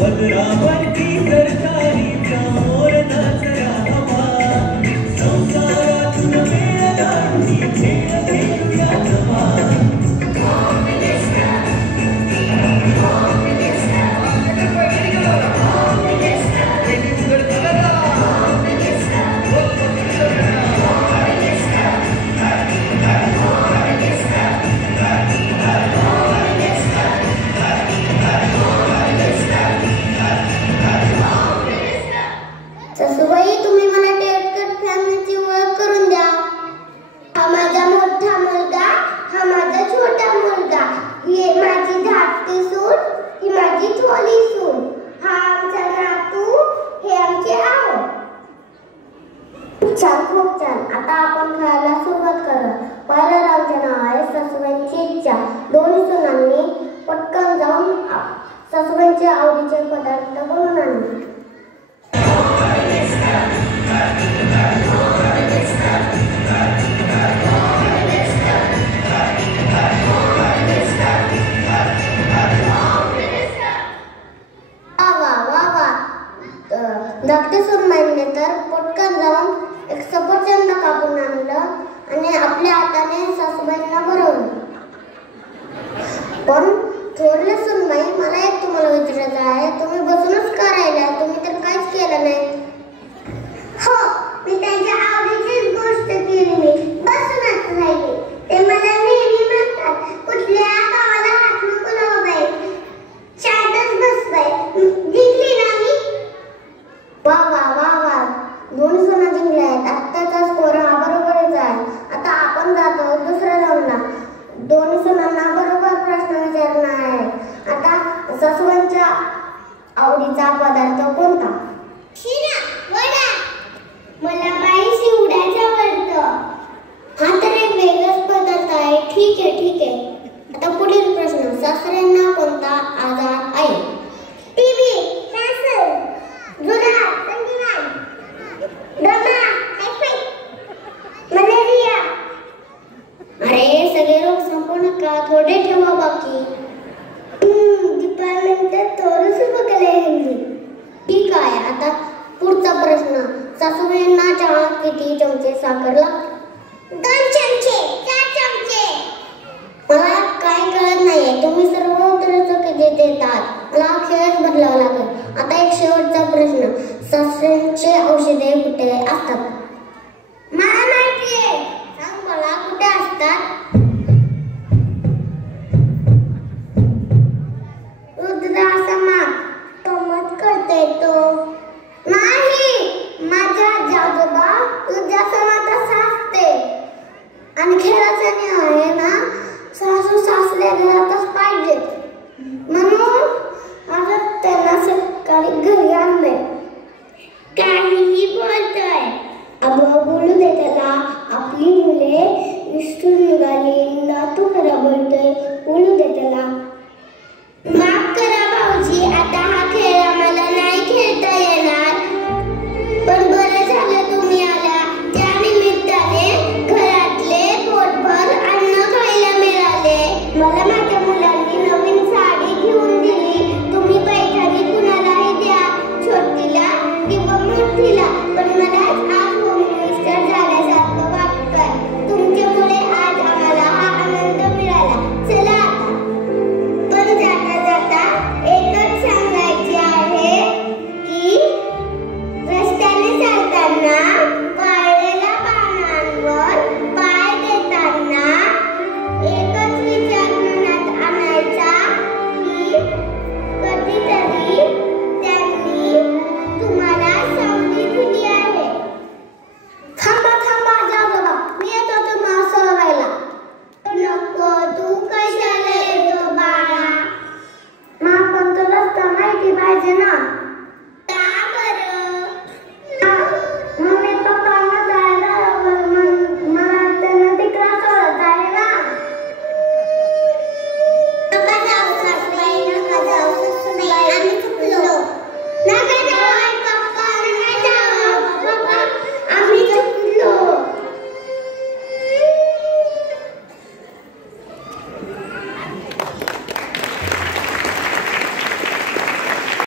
पदरावरती सरकारीच्या मोरनाचा हवा संसारातून वेळ दांडी खेळ खेळूया जमा सासूबाई, तुम्ही मला टेक्टर फॅमिलीची ओळख करून द्या. हा माझा मोठा मुलगा, हा माझा छोटा मुलगा, ही माझी धाकटी सून, ही माझी थोरली सून, हा आमचा नातू, हे आमचे आहो. खूप छान, खूप छान. आता आपण खायला सुरुवात करू. पहिलं रावचे नाव आहे सासूबाईंची इच्छा. दोन्ही सुनांनी पटकन जाऊन सासूबाईंच्या आवडीचे पदार्थ बनवून आणले. धाकटे सुरमाईने तर पटकन जाऊन एक सफरचंद कापून आणलं आणि आपल्या हाताने सासूबाईंना भरवलं. पण थोरले सुरमाई, मला एक तुम्हाला विचारायचं आहे, तुम्ही बसूनच का राहिला? तुम्ही तर काहीच केलं नाही. हो, मी त्यांच्या आवडीचीच गोष्ट केली. मी बसूनच राहिले. ते मला नेहमी म्हणतात, कुठल्या कामाला हात नको लावू बाई, शांतच बस बाई. जिंकली ना मी. वा वा वा वा, दोन्ही सुना जिंकल्या आहेत. आत्ताचा स्कोर हा बरोबरच आहे. आता आपण जातो दुसऱ्या राऊंडला. दोन्ही सुनांना बरोबर प्रश्न विचारणार आहे. आता सासूबाईंच्या आवडीचा पदार्थ कोणता? शिरा, वडा. मला बाई शिवड्याचं आवडतं. हा तर एक वेगळाच पदार्थ आहे. ठीक आहे, ठीक आहे. आता पुढील प्रश्न, सासऱ्यांना कोणता आजार आहे? टीबी, कॅन्सर, जुलाब, संधिवात, दमा, टायफॉइड, मलेरिया. अरे, सगळे रोग संपूर्ण का? थोडे ठेवा बाकी. डिपार्टमेंट थोडंसं बघायला हिंदी. ठीक आहे. आता पुढचा प्रश्न, सासूबाईंना चहात किती चमचे साखर लागते? 2 चमचे, 4 चमचे. मला काय कळत नाहीये, तुम्ही सर्व उत्तरं चुकीची देतात. मला खेळच बदलावा लागेल. आता एक शेवटचा प्रश्न, सासऱ्यांचे औषधे कुठे असतात? मला माहितीये. सांग मला, कुठे असतात?